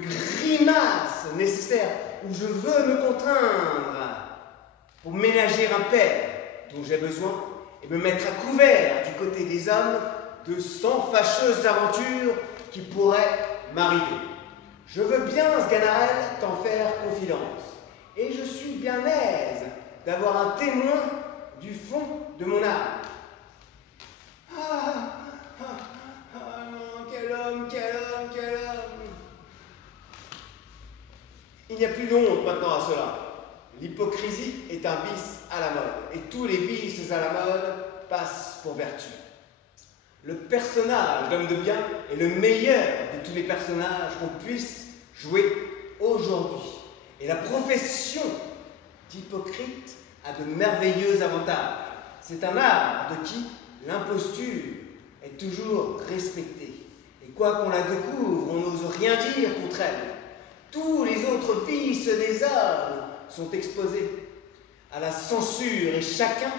grimace nécessaire où je veux me contraindre pour ménager un père dont j'ai besoin et me mettre à couvert du côté des hommes de 100 fâcheuses aventures qui pourraient m'arriver. Je veux bien, Sganarelle, t'en faire confidence, et je suis bien aise d'avoir un témoin du fond de mon âme. Non, quel homme, quel homme, quel homme! Il n'y a plus d'honte maintenant à cela. L'hypocrisie est un vice à la mode, et tous les vices à la mode passent pour vertu. Le personnage d'homme de bien est le meilleur de tous les personnages qu'on puisse jouer aujourd'hui. Et la profession d'hypocrite a de merveilleux avantages. C'est un art de qui l'imposture est toujours respectée. Et quoi qu'on la découvre, on n'ose rien dire contre elle. Tous les autres vices des hommes sont exposés à la censure et chacun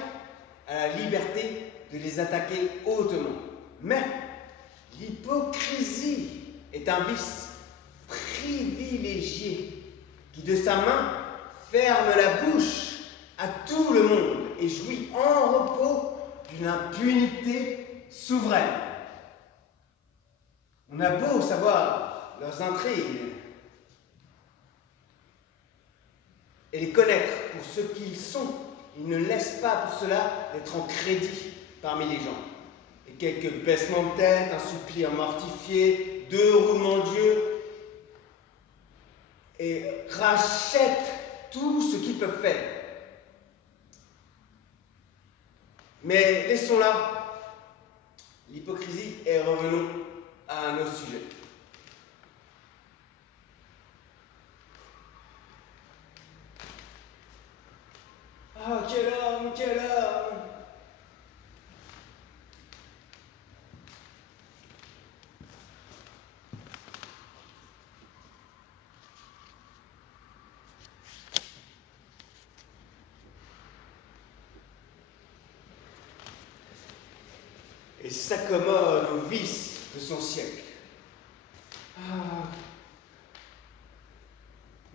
a la liberté de les attaquer hautement. Mais l'hypocrisie est un vice privilégié qui de sa main ferme la bouche à tout le monde et jouit en repos d'une impunité souveraine. On a beau savoir leurs intrigues et les connaître pour ce qu'ils sont, ils ne laissent pas pour cela d'être en crédit parmi les gens. Et quelques baissements de tête, un soupir mortifié, 2 roulements d'yeux, et rachètent tout ce qu'ils peuvent faire. Mais laissons-la, l'hypocrisie, et revenons à nos sujets. Ah, quel homme, quel homme! Et s'accommode aux vices de son siècle. Ah,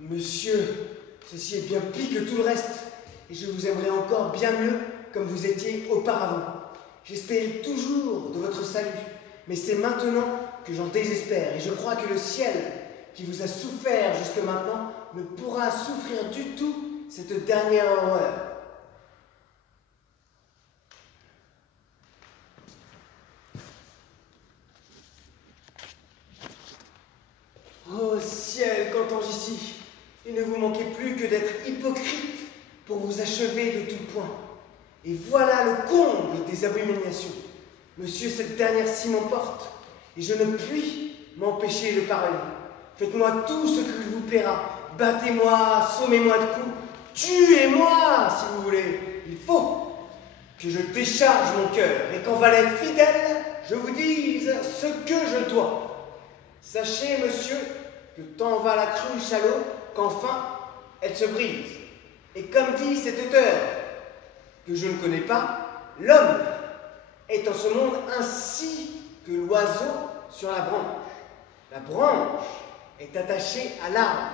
monsieur, ceci est bien pis que tout le reste, et je vous aimerais encore bien mieux comme vous étiez auparavant. J'espérais toujours de votre salut, mais c'est maintenant que j'en désespère, et je crois que le ciel, qui vous a souffert jusque maintenant, ne pourra souffrir du tout cette dernière horreur. Oh ciel, qu'entends-je ici? Il ne vous manquait plus que d'être hypocrite pour vous achever de tout point. Et voilà le comble des abominations. Monsieur, cette dernière scie m'emporte, et je ne puis m'empêcher de parler. Faites-moi tout ce qu'il vous plaira. Battez-moi, sommez-moi de coups, tuez-moi si vous voulez. Il faut que je décharge mon cœur, et qu'en valet fidèle, je vous dise ce que je dois. Sachez, monsieur, que tant va la cruche à l'eau qu'enfin elle se brise. Et comme dit cet auteur, que je ne connais pas, l'homme est en ce monde ainsi que l'oiseau sur la branche. La branche est attachée à l'arbre.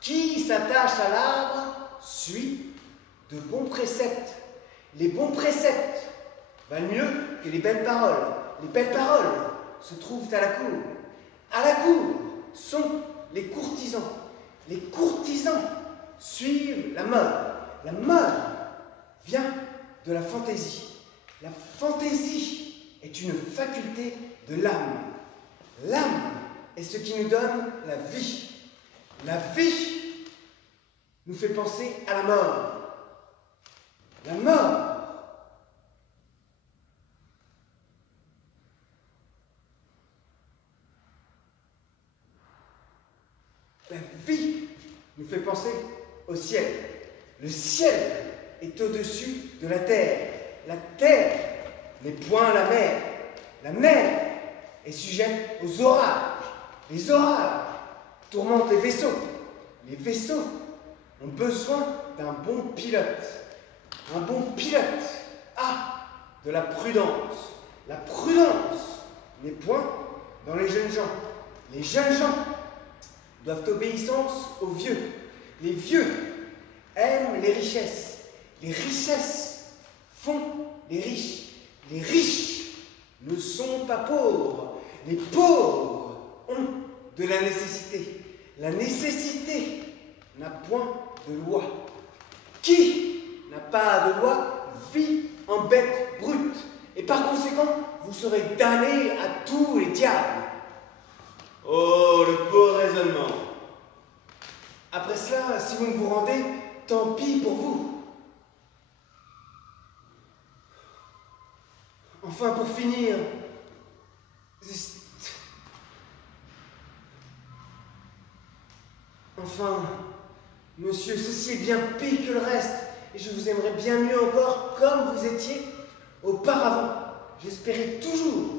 Qui s'attache à l'arbre suit de bons préceptes. Les bons préceptes valent mieux que les belles paroles. Les belles paroles se trouvent à la cour. À la cour sont les courtisans. Les courtisans suivent la mode. La mode vient de la fantaisie. La fantaisie est une faculté de l'âme. L'âme est ce qui nous donne la vie. La vie nous fait penser à la mort. La mort La vie nous fait penser au ciel. Le ciel est au-dessus de la terre. La terre n'est point la mer. La mer est sujette aux orages. Les orages tourmentent les vaisseaux. Les vaisseaux ont besoin d'un bon pilote. Un bon pilote a de la prudence. La prudence n'est point dans les jeunes gens. Les jeunes gens doivent obéissance aux vieux. Les vieux aiment les richesses. Les richesses font les riches. Les riches ne sont pas pauvres. Les pauvres ont de la nécessité. La nécessité n'a point de loi. Qui n'a pas de loi vit en bête brute. Et par conséquent, vous serez damnés à tous les diables. Oh, le beau raisonnement. Après cela, si vous ne vous rendez, tant pis pour vous. Enfin, pour finir, enfin, monsieur, ceci est bien pire que le reste, et je vous aimerais bien mieux encore comme vous étiez auparavant. J'espérais toujours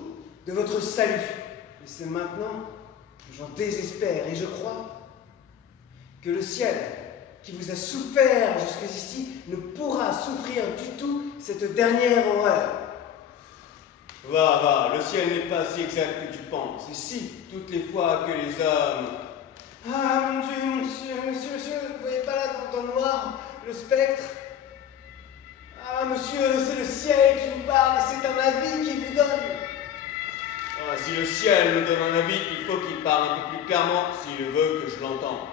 de votre salut, mais c'est maintenant que j'en désespère, et je crois que le ciel, qui vous a souffert jusqu'ici, ne pourra souffrir du tout cette dernière horreur. Va, le ciel n'est pas si exact que tu penses. Et si, toutes les fois que les hommes... Ah mon Dieu, monsieur, vous voyez pas là dans le noir, le spectre? Ah monsieur, c'est le ciel qui vous parle, et c'est un avis qu'il vous donne. Ah, si le ciel me donne un avis, il faut qu'il parle un peu plus clairement s'il veut que je l'entende.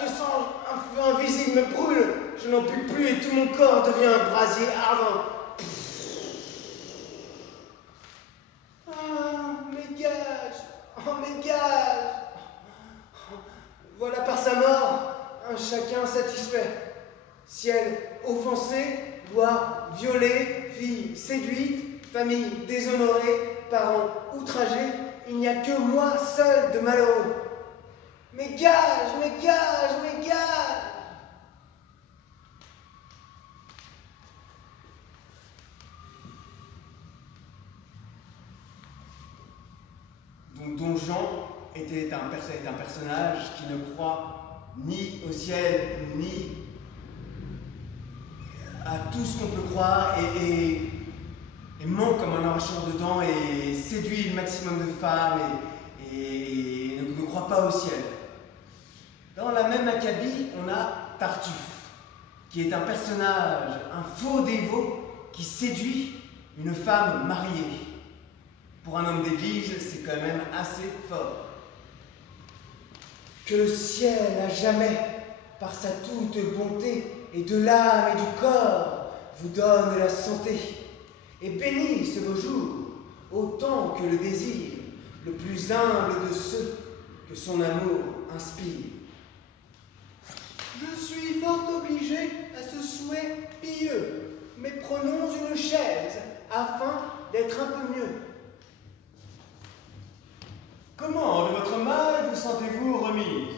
Que sang, un feu invisible me brûle, je n'en puis plus et tout mon corps devient un brasier ardent. Mes gages. Voilà par sa mort, un chacun satisfait. Ciel offensé, loi violée, fille séduite, famille déshonorée, parents outragés, il n'y a que moi seul de malheureux. Mes gages. Donc Don Juan était un personnage qui ne croit ni au ciel, ni à tout ce qu'on peut croire, et ment comme un arracheur de dents, et séduit le maximum de femmes, et ne croit pas au ciel. Dans la même acabit, on a Tartuffe, qui est un personnage, un faux dévot, qui séduit une femme mariée. Pour un homme d'église, c'est quand même assez fort. Que le ciel à jamais, par sa toute bonté, et de l'âme et du corps, vous donne la santé, et bénisse vos jours, autant que le désir, le plus humble de ceux que son amour inspire. Je suis fort obligé à ce souhait pieux, mais prenons une chaise, afin d'être un peu mieux. Comment, de votre mal, vous sentez-vous remise?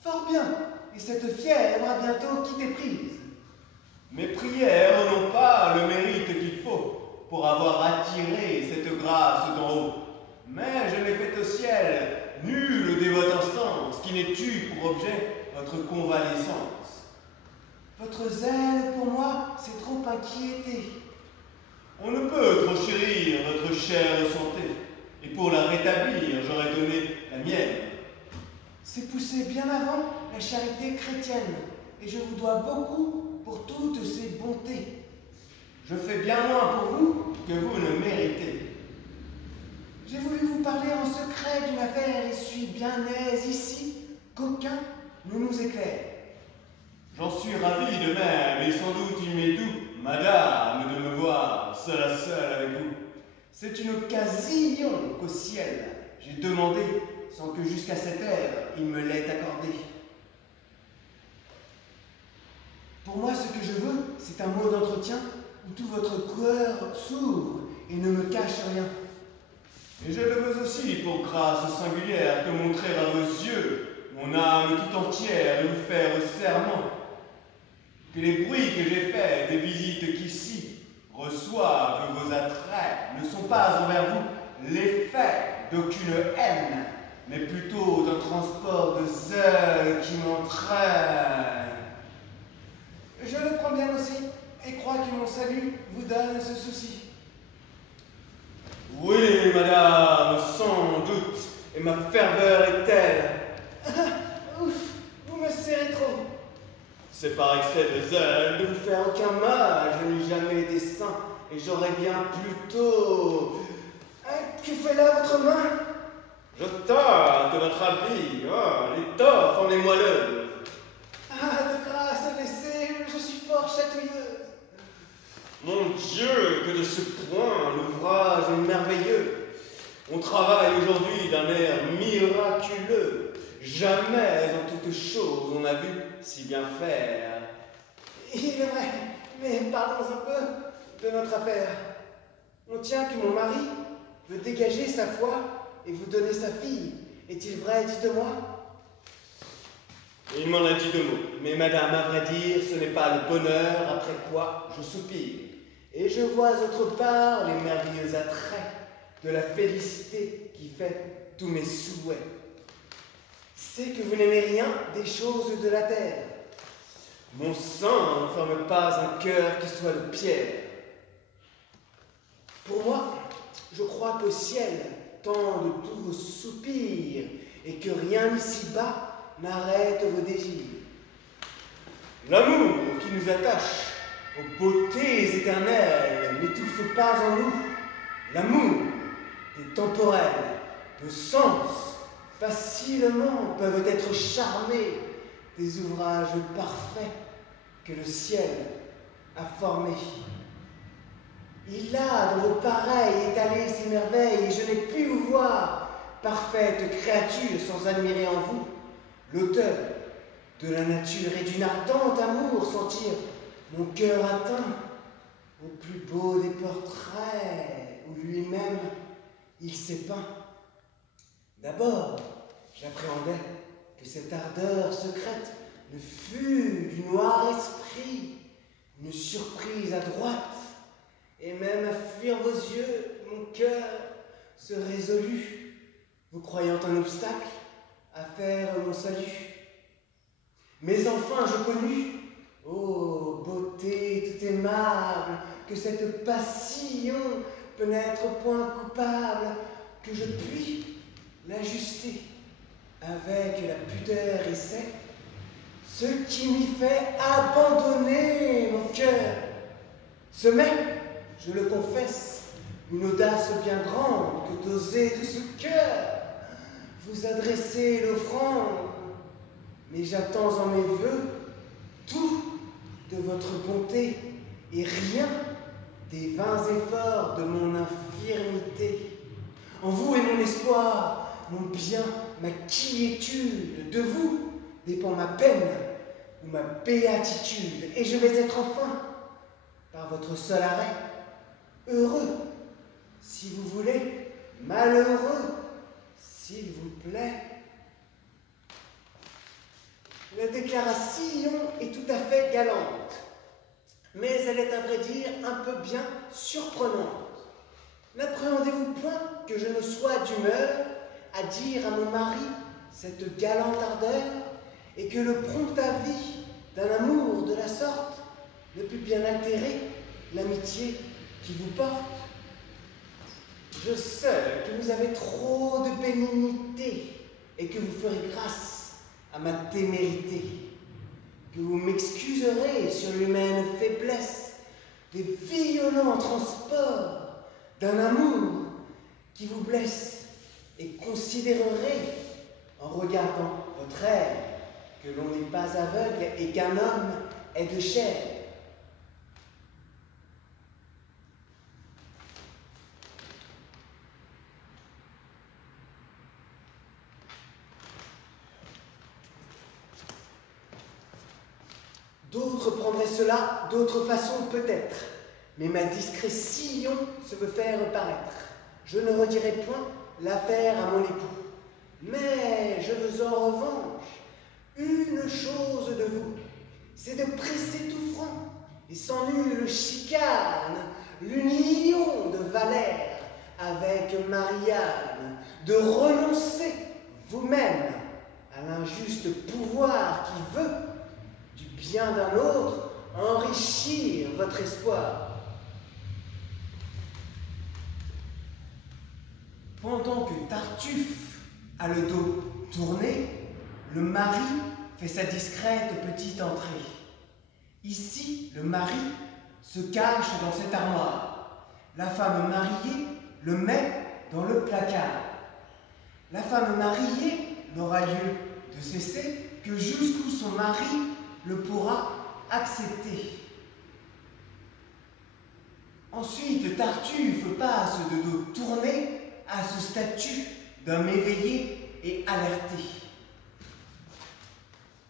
Fort bien, et cette fièvre a bientôt quitté prise. Mes prières n'ont pas le mérite qu'il faut pour avoir attiré cette grâce d'en haut. Mais je n'ai fait au ciel nulle dévote instance qui n'ait eu pour objet votre convalescence. Votre zèle pour moi s'est trop inquiété. On ne peut trop chérir votre chère santé, et pour la rétablir, j'aurais donné la mienne. C'est poussé bien avant la charité chrétienne, et je vous dois beaucoup pour toutes ces bontés. Je fais bien moins pour vous que vous ne méritez. J'ai voulu vous parler en secret d'une affaire, et suis bien aise ici qu'aucun ne nous éclaire. J'en suis ravi de même, et sans doute il m'est doux, madame, de me voir seul à seul avec vous. C'est une occasion qu'au ciel j'ai demandé, sans que jusqu'à cette heure il me l'ait accordée. Pour moi, ce que je veux, c'est un mot d'entretien où tout votre cœur s'ouvre et ne me cache rien. Et je le veux aussi pour grâce singulière que montrer à vos yeux mon âme tout entière et vous faire serment que les bruits que j'ai faits des visites qu'ici reçoivent vos attraits ne sont pas envers vous l'effet d'aucune haine, mais plutôt d'un transport de zèle qui m'entraîne. Je le prends bien aussi, et crois que mon salut vous donne ce souci. Oui, madame, sans doute, et ma ferveur est telle. Ouf, vous me serrez trop. C'est par excès de zèle. Ne vous faire aucun mal, je n'ai jamais été saint, et j'aurais bien plutôt... que fait là votre main? Je tâte votre habit, les torts font les moelleux. Ah, de grâce, laissez, je suis fort chatouilleuse. Mon Dieu, que de ce point, l'ouvrage est merveilleux. On travaille aujourd'hui d'un air miraculeux. Jamais en toute chose on n'a vu si bien faire. Il est vrai, mais parlons un peu de notre affaire. On tient que mon mari veut dégager sa foi et vous donner sa fille. Est-il vrai, dites-moi? Il m'en a dit 2 mots, mais madame, à vrai dire, ce n'est pas le bonheur après quoi je soupire. Et je vois autre part les merveilleux attraits de la félicité qui fait tous mes souhaits. C'est que vous n'aimez rien des choses de la terre. Mon sang ne forme pas un cœur qui soit de pierre. Pour moi, je crois qu'au ciel tendent tous vos soupirs et que rien ici-bas n'arrête vos désirs. L'amour qui nous attache aux beautés éternelles n'étouffe pas en nous. L'amour est temporel. Nos sens facilement peuvent être charmés des ouvrages parfaits que le ciel a formés. Il a dans vos pareils étalé ses merveilles et je n'ai pu vous voir, parfaite créature, sans admirer en vous l'auteur de la nature et d'une ardente amour sentir mon cœur atteint au plus beau des portraits où lui-même il s'est peint. D'abord, j'appréhendais que cette ardeur secrète ne fût du noir esprit, une surprise à droite, et même à fuir vos yeux, mon cœur se résolut, vous croyant un obstacle à faire mon salut. Mais enfin je connus, ô beauté tout aimable, que cette passion peut n'être point coupable, que je puis l'ajuster avec la pudeur et c'est ce qui m'y fait abandonner mon cœur. Ce même, je le confesse, une audace bien grande que d'oser de ce cœur vous adresser l'offrande. Mais j'attends en mes vœux tout de votre bonté et rien des vains efforts de mon infirmité. En vous est mon espoir, mon bien, ma quiétude. De vous dépend ma peine ou ma béatitude. Et je vais être enfin, par votre seul arrêt, heureux, si vous voulez, malheureux, s'il vous plaît. La déclaration est tout à fait galante, mais elle est à vrai dire un peu bien surprenante. N'appréhendez-vous point que je ne sois d'humeur à dire à mon mari cette galante ardeur et que le prompt avis d'un amour de la sorte ne put bien altérer l'amitié qui vous porte? Je sais que vous avez trop de bénignité et que vous ferez grâce à ma témérité, que vous m'excuserez sur l'humaine faiblesse des violents transports d'un amour qui vous blesse et considérerez, en regardant votre air, que l'on n'est pas aveugle et qu'un homme est de chair. D'autres prendraient cela d'autres façons peut-être, mais ma discrétion se veut faire paraître. Je ne redirai point l'affaire à mon époux, mais je veux en revanche une chose de vous, c'est de presser tout franc, et sans nulle chicane, l'union de Valère avec Marianne, de renoncer vous-même à l'injuste pouvoir qui veut, du bien d'un autre, enrichir votre espoir. Pendant que Tartuffe a le dos tourné, le mari fait sa discrète petite entrée. Ici, le mari se cache dans cette armoire. La femme mariée le met dans le placard. La femme mariée n'aura lieu de cesser que jusqu'où son mari le pourra accepter. Ensuite, Tartuffe passe de dos tourné à ce statut d'homme éveillé et alerté.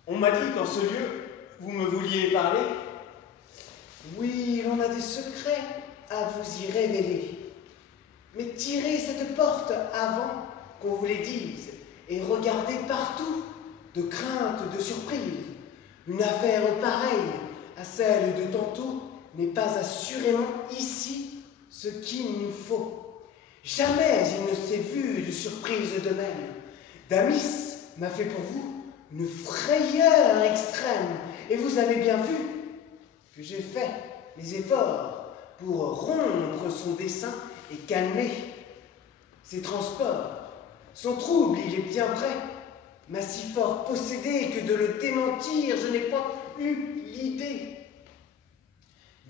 On m'a dit qu'en ce lieu, vous me vouliez parler. Oui, l'on a des secrets à vous y révéler. Mais tirez cette porte avant qu'on vous les dise et regardez partout, de crainte, de surprise. Une affaire pareille à celle de tantôt n'est pas assurément ici ce qu'il nous faut. Jamais il ne s'est vu de surprise de même. Damis m'a fait pour vous une frayeur extrême, et vous avez bien vu que j'ai fait mes efforts pour rompre son dessein et calmer ses transports. Son trouble, il est bien vrai, m'a si fort possédé que de le démentir, je n'ai pas eu l'idée.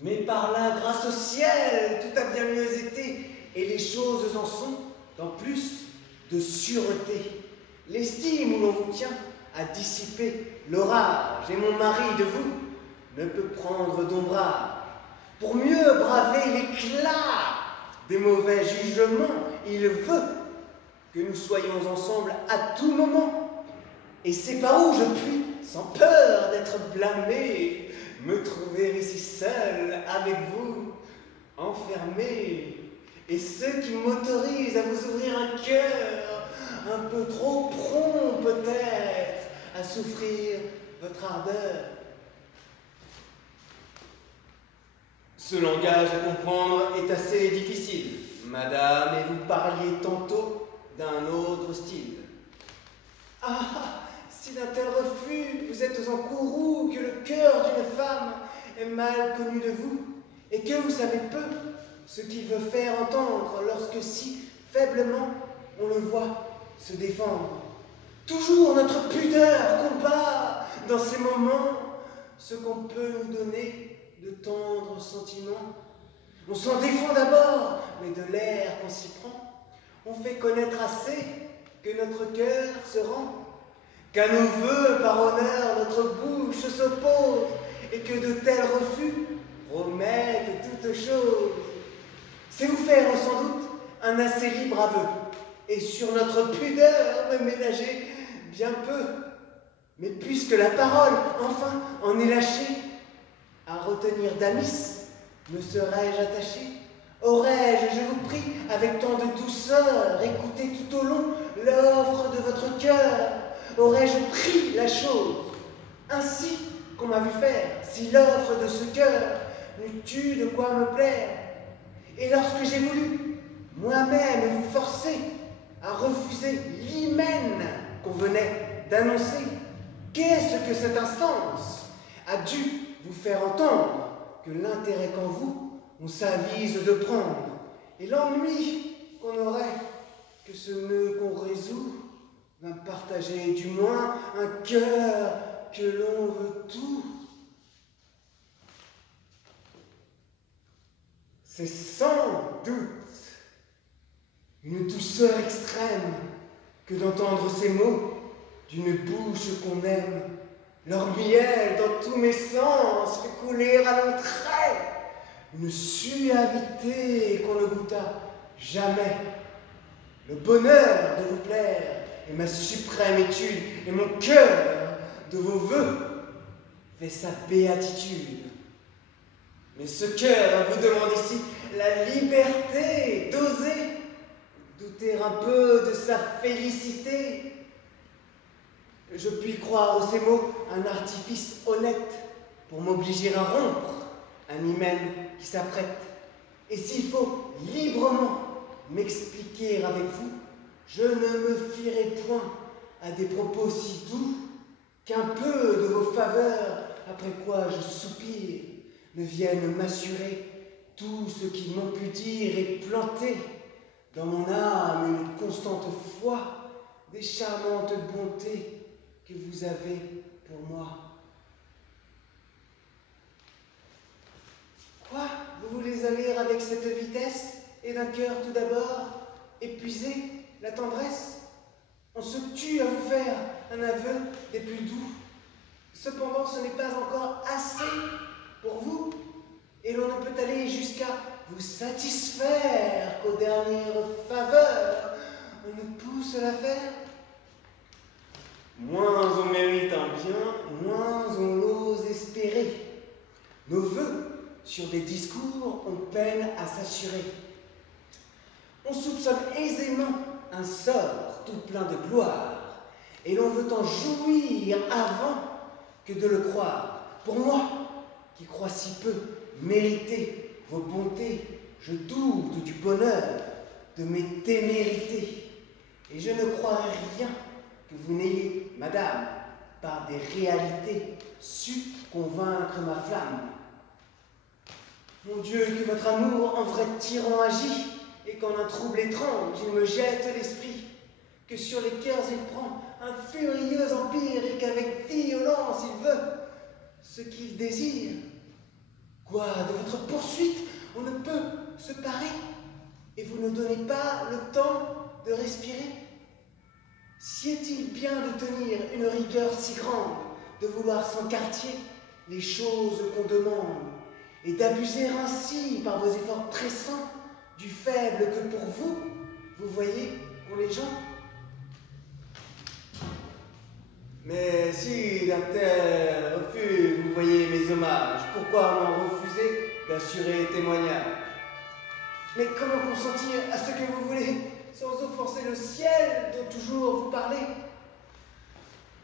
Mais par là, grâce au ciel, tout a bien mieux été, et les choses en sont dans plus de sûreté. L'estime où l'on vous tient a dissipé l'orage, et mon mari de vous ne peut prendre d'ombrage. Pour mieux braver l'éclat des mauvais jugements, il veut que nous soyons ensemble à tout moment. Et c'est par où je puis, sans peur d'être blâmé, me trouver ici seul avec vous, enfermé. Et ce qui m'autorise à vous ouvrir un cœur un peu trop prompt peut-être à souffrir votre ardeur. Ce langage à comprendre est assez difficile, madame, et vous parliez tantôt d'un autre style. Ah, si d'un tel refus vous êtes en courroux, que le cœur d'une femme est mal connu de vous, et que vous savez peu ce qu'il veut faire entendre lorsque si faiblement on le voit se défendre. Toujours notre pudeur combat dans ces moments ce qu'on peut nous donner de tendres sentiments. On s'en défend d'abord, mais de l'air qu'on s'y prend, on fait connaître assez que notre cœur se rend, qu'à nos vœux par honneur notre bouche s'oppose, et que de tels refus promettent toutes choses. C'est vous faire sans doute un assez libre aveu, et sur notre pudeur me ménager bien peu. Mais puisque la parole, enfin, en est lâchée, à retenir Damis, me serais-je attaché? Aurais-je, je vous prie, avec tant de douceur, écouté tout au long l'offre de votre cœur? Aurais-je pris la chose ainsi qu'on m'a vu faire, si l'offre de ce cœur n'eût eu de quoi me plaire? Et lorsque j'ai voulu moi-même vous forcer à refuser l'hymen qu'on venait d'annoncer, qu'est-ce que cette instance a dû vous faire entendre que l'intérêt qu'en vous on s'avise de prendre, et l'ennui qu'on aurait, que ce nœud qu'on résout, va partager du moins un cœur que l'on veut tout. C'est sans doute une douceur extrême que d'entendre ces mots d'une bouche qu'on aime. Leur miel dans tous mes sens fait couler à l'entraille une suavité qu'on ne goûta jamais. Le bonheur de vous plaire est ma suprême étude, et mon cœur de vos voeux fait sa béatitude. Mais ce cœur vous demande ici la liberté d'oser douter un peu de sa félicité. Je puis croire en ces mots un artifice honnête pour m'obliger à rompre un hymen qui s'apprête. Et s'il faut librement m'expliquer avec vous, je ne me fierai point à des propos si doux qu'un peu de vos faveurs, après quoi je soupire, ne viennent m'assurer tout ce qu'ils m'ont pu dire et planter dans mon âme une des charmantes bontés que vous avez pour moi. Quoi? Vous voulez aller avec cette vitesse et d'un cœur tout d'abord épuisé, la tendresse? On se tue à vous faire un aveu des plus doux. Cependant, ce n'est pas encore assez pour vous, et l'on ne peut aller jusqu'à vous satisfaire qu'aux dernières faveurs on ne pousse l'affaire. Moins on mérite un bien, moins on l'ose espérer. Nos vœux sur des discours on peine à s'assurer. On soupçonne aisément un sort tout plein de gloire, et l'on veut en jouir avant que de le croire. Pour moi, qui crois si peu mériter vos bontés, je doute du bonheur de mes témérités, et je ne croirais rien que vous n'ayez, madame, par des réalités, su convaincre ma flamme. Mon Dieu, que votre amour en vrai tyran agit, et qu'en un trouble étrange il me jette l'esprit, que sur les cœurs il prend un furieux empire, et qu'avec violence il veut ce qu'il désire. Quoi, de votre poursuite on ne peut se parer, et vous ne donnez pas le temps de respirer? Si est-il bien de tenir une rigueur si grande, de vouloir sans quartier les choses qu'on demande, et d'abuser ainsi par vos efforts pressants du faible que pour vous, vous voyez ont les gens? Mais si d'un tel refus vous voyez mes hommages, pourquoi m'en refuser d'assurer témoignage? Mais comment consentir à ce que vous voulez, sans offenser le ciel dont toujours vous parlez?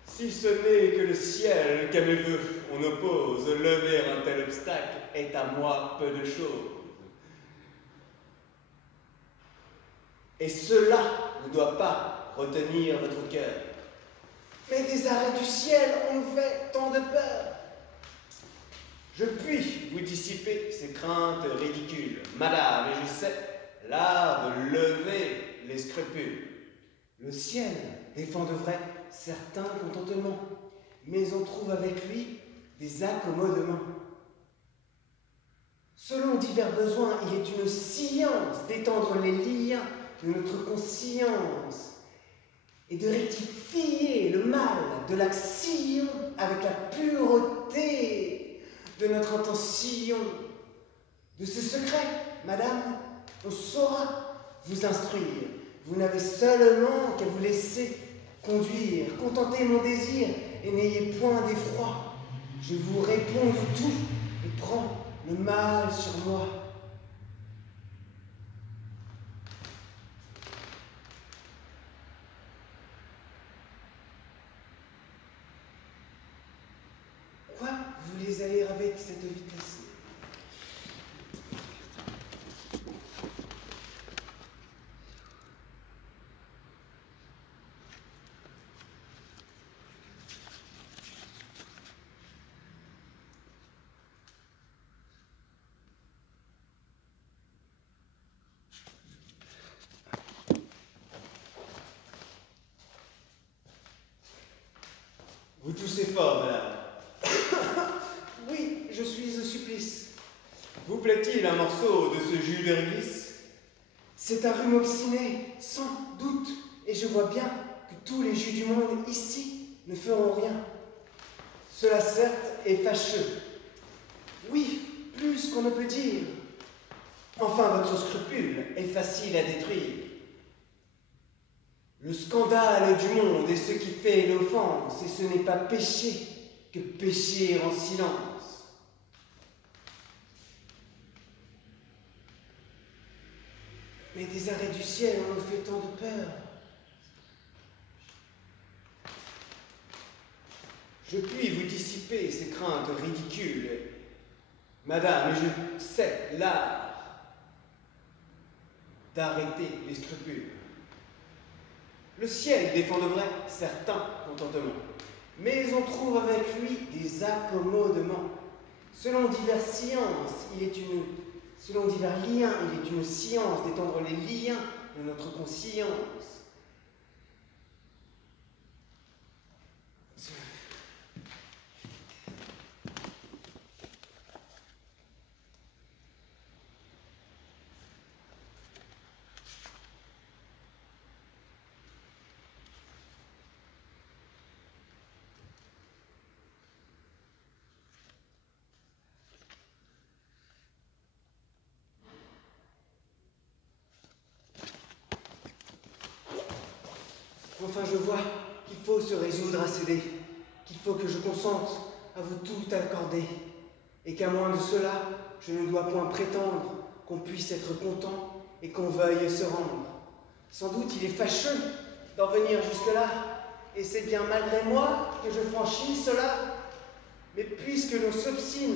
Si ce n'est que le ciel qu'à mes vœux on oppose, lever un tel obstacle est à moi peu de chose. Et cela ne doit pas retenir votre cœur. Mais des arrêts du ciel, on nous fait tant de peur. Je puis vous dissiper ces craintes ridicules, madame, et je sais l'art de lever les scrupules. Le ciel défend de vrai certains contentements, mais on trouve avec lui des accommodements. Selon divers besoins, il est une science d'étendre les liens de notre conscience et de rectifier le mal de l'action avec la pureté de notre intention. De ce secret, madame, on saura vous instruire. Vous n'avez seulement qu'à vous laisser conduire, contentez mon désir et n'ayez point d'effroi. Je vous réponds de tout et prends le mal sur moi. Quoi? Vous voulez aller avec cette vitesse? Vous toussez fort, madame. Oui, je suis au supplice. Vous plaît-il un morceau de ce jus de réglisse? C'est un rhume obstiné, sans doute, et je vois bien que tous les jus du monde ici ne feront rien. Cela certes est fâcheux. Oui, plus qu'on ne peut dire. Enfin, votre scrupule est facile à détruire. Le scandale du monde est ce qui fait l'offense, et ce n'est pas pécher que pécher en silence. Mais des arrêts du ciel, on nous fait tant de peur. Je puis vous dissiper ces craintes ridicules, madame, et je sais l'art d'arrêter les scrupules. Le ciel défend de vrai certains contentements, mais on trouve avec lui des accommodements. Selon diverses liens, il est une science d'étendre les liens de notre conscience. Enfin, je vois qu'il faut se résoudre à céder, qu'il faut que je consente à vous tout accorder, et qu'à moins de cela, je ne dois point prétendre qu'on puisse être content et qu'on veuille se rendre. Sans doute il est fâcheux d'en venir jusque-là, et c'est bien malgré moi que je franchis cela. Mais puisque l'on s'obstine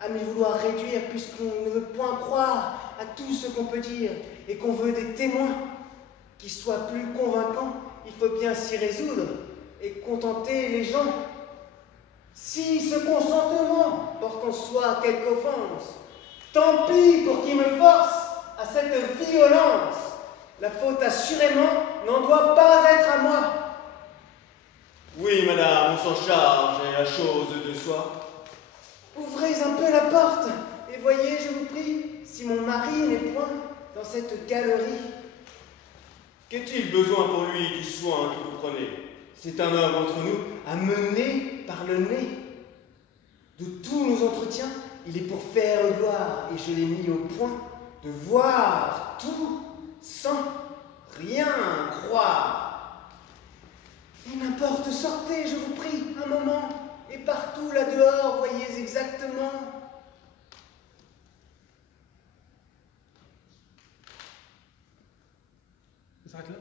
à m'y vouloir réduire, puisqu'on ne veut point croire à tout ce qu'on peut dire, et qu'on veut des témoins qui soient plus convaincants, il faut bien s'y résoudre et contenter les gens. Si ce consentement porte en soi quelque offense, tant pis pour qui me force à cette violence. La faute assurément n'en doit pas être à moi. Oui, madame, on s'en charge, et la chose de soi. Ouvrez un peu la porte et voyez, je vous prie, si mon mari n'est point dans cette galerie. Qu'est-il besoin pour lui du soin que vous prenez? C'est un homme entre nous. À mener par le nez. De tous nos entretiens, il est pour faire gloire, et je l'ai mis au point de voir tout sans rien croire. Et n'importe, sortez, je vous prie, un moment, et partout là-dehors, voyez exactement. Ça s'arrête là?